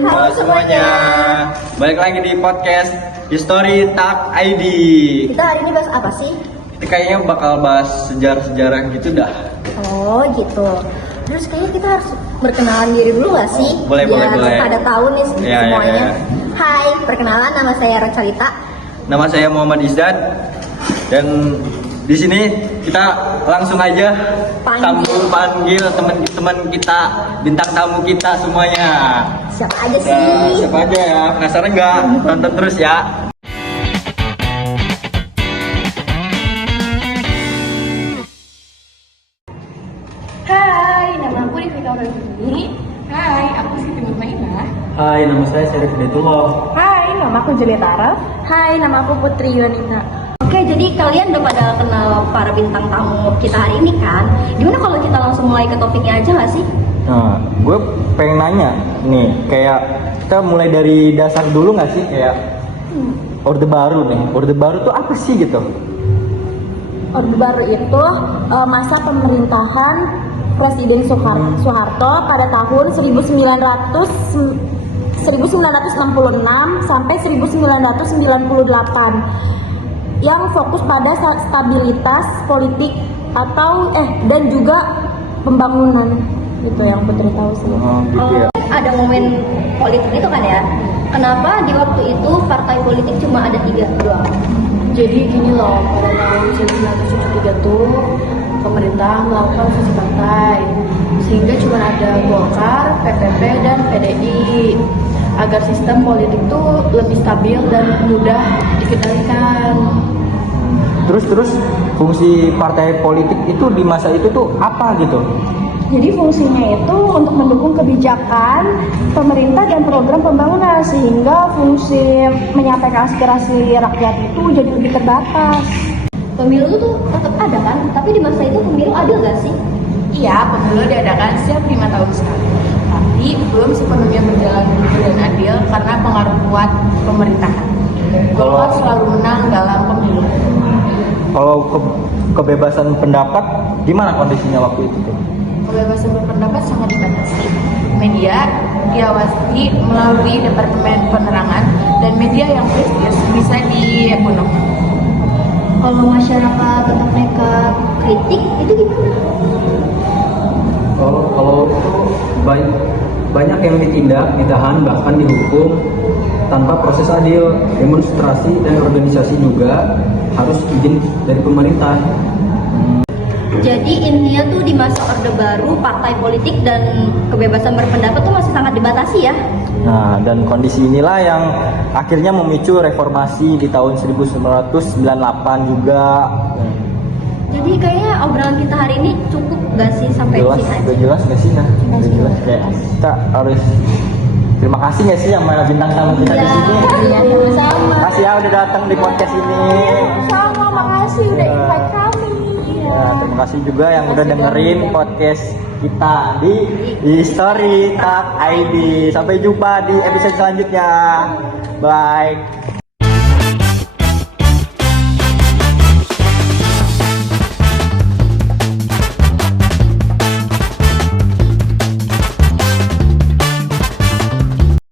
Halo semuanya, balik lagi di podcast History Talk ID. Kita hari ini bahas apa sih? Kita kayaknya bakal bahas sejarah-sejarah gitu dah. Oh gitu. Terus kayaknya kita harus berkenalan diri dulu gak sih? Boleh. Pada tahu nih semuanya. Ya. Hai, perkenalan, nama saya Rocalita. Nama saya Muhammad Izzat. Dan di sini kita langsung aja panggil teman-teman kita, bintang tamu kita semuanya. Siapa aja sih? Nah, siapa aja ya? Penasaran nggak? Tonton terus ya. Hai, nama aku Rifika Rafini. Hai, aku Siti Mutmainah. Hai, nama saya Syarif Hidayatullah. Hai, nama aku Julieta Araf. Hai, nama aku Putri Yuanita. Oke, jadi kalian udah pada kenal para bintang tamu kita hari ini kan? Gimana kalau kita langsung mulai ke topiknya aja gak sih? Nah, gue pengen nanya nih, kayak kita mulai dari dasar dulu nggak sih, kayak Orde Baru nih. Orde Baru tuh apa sih gitu? Orde Baru itu masa pemerintahan Presiden Soeharto pada tahun 1966 sampai 1998 yang fokus pada stabilitas politik dan juga pembangunan. Itu yang Putri tahu sih. Gitu ya. Ada momen politik itu kan ya? Kenapa di waktu itu partai politik cuma ada 3 doang? Jadi gini loh, pada tahun 1973 tuh pemerintah melakukan fusi partai sehingga cuma ada Golkar, PPP, dan PDI agar sistem politik tuh lebih stabil dan mudah dikendalikan. Terus fungsi partai politik itu di masa itu tuh apa gitu? Jadi fungsinya itu untuk mendukung kebijakan pemerintah dan program pembangunan sehingga fungsi menyampaikan aspirasi rakyat itu jadi lebih terbatas. Pemilu tuh tetap ada kan? Tapi di masa itu pemilu ada gak sih? Iya, pemilu diadakan setiap 5 tahun sekali. Tapi belum sepenuhnya berjalan jujur dan adil karena pengaruh kuat pemerintahan. Golkar selalu menang dalam pemilu. Kalau kebebasan pendapat gimana kondisinya waktu itu tuh? Kebebasan berpendapat sangat dibatasi. Media diawasi melalui Departemen Penerangan dan media yang kritis bisa dibunuh. Kalau masyarakat tetap nekat kritik itu gimana? Kalau banyak yang ditindak, ditahan, bahkan dihukum tanpa proses adil. Demonstrasi dan organisasi juga harus izin dari pemerintah. Jadi intinya tuh di masa Orde Baru partai politik dan kebebasan berpendapat tuh masih sangat dibatasi ya. Nah, dan kondisi inilah yang akhirnya memicu reformasi di tahun 1998 juga. Jadi kayaknya obrolan kita hari ini cukup gak sih sampai di sini aja? Udah jelas gak sih? Udah jelas. Kayak kita harus terima kasih gak sih sama bintang tamu kita di sini? Iya, sama. Makasih ya udah datang di podcast ini. Sama, makasih udah invite kami. Ya, terima kasih juga yang udah dengerin podcast kita di History Talk ID. Sampai jumpa di episode selanjutnya. Bye.